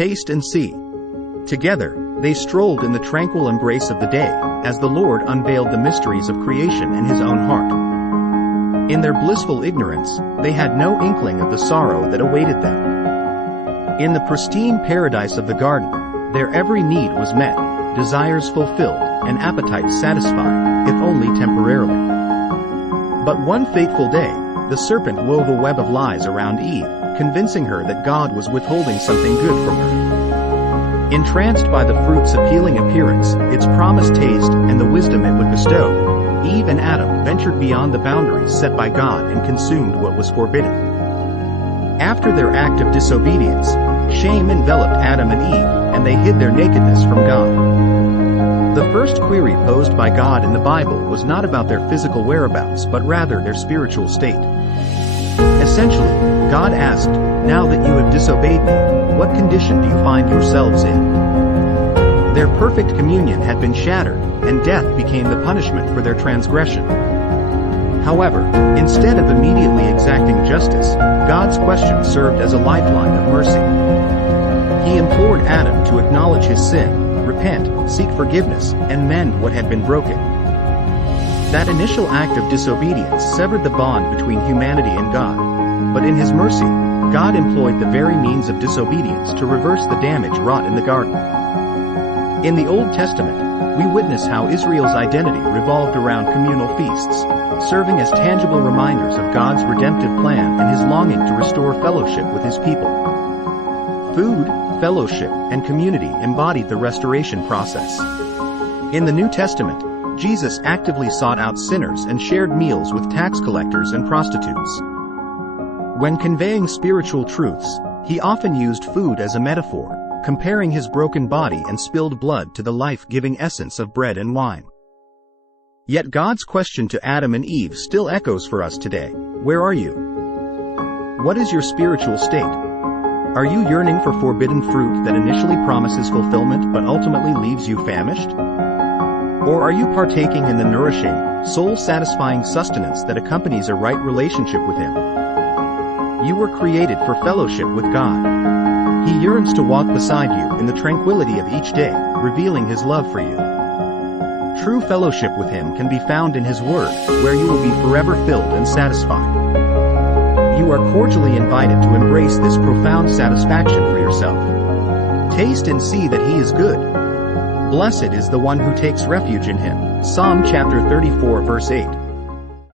taste and see." Together, they strolled in the tranquil embrace of the day, as the Lord unveiled the mysteries of creation in his own heart. In their blissful ignorance, they had no inkling of the sorrow that awaited them. In the pristine paradise of the garden, their every need was met, desires fulfilled, and appetites satisfied, if only temporarily. But one fateful day, the serpent wove a web of lies around Eve, convincing her that God was withholding something good from her. Entranced by the fruit's appealing appearance, its promised taste, and the wisdom it would bestow, Eve and Adam ventured beyond the boundaries set by God and consumed what was forbidden. After their act of disobedience, shame enveloped Adam and Eve, and they hid their nakedness from God. The first query posed by God in the Bible was not about their physical whereabouts but rather their spiritual state. Essentially, God asked, "Now that you have disobeyed me, what condition do you find yourselves in?" Their perfect communion had been shattered, and death became the punishment for their transgression. However, instead of immediately exacting justice, God's question served as a lifeline of mercy. He implored Adam to acknowledge his sin, repent, seek forgiveness, and mend what had been broken. That initial act of disobedience severed the bond between humanity and God. But in his mercy, God employed the very means of disobedience to reverse the damage wrought in the garden. In the Old Testament, we witness how Israel's identity revolved around communal feasts, serving as tangible reminders of God's redemptive plan and his longing to restore fellowship with his people. Food, fellowship, and community embodied the restoration process. In the New Testament, Jesus actively sought out sinners and shared meals with tax collectors and prostitutes. When conveying spiritual truths, he often used food as a metaphor, comparing his broken body and spilled blood to the life-giving essence of bread and wine. Yet God's question to Adam and Eve still echoes for us today: where are you? What is your spiritual state? Are you yearning for forbidden fruit that initially promises fulfillment but ultimately leaves you famished? Or are you partaking in the nourishing, soul-satisfying sustenance that accompanies a right relationship with him? You were created for fellowship with God. He yearns to walk beside you in the tranquility of each day, revealing his love for you. True fellowship with him can be found in his word, where you will be forever filled and satisfied. You are cordially invited to embrace this profound satisfaction for yourself. Taste and see that he is good. Blessed is the one who takes refuge in him. Psalm chapter 34 verse 8.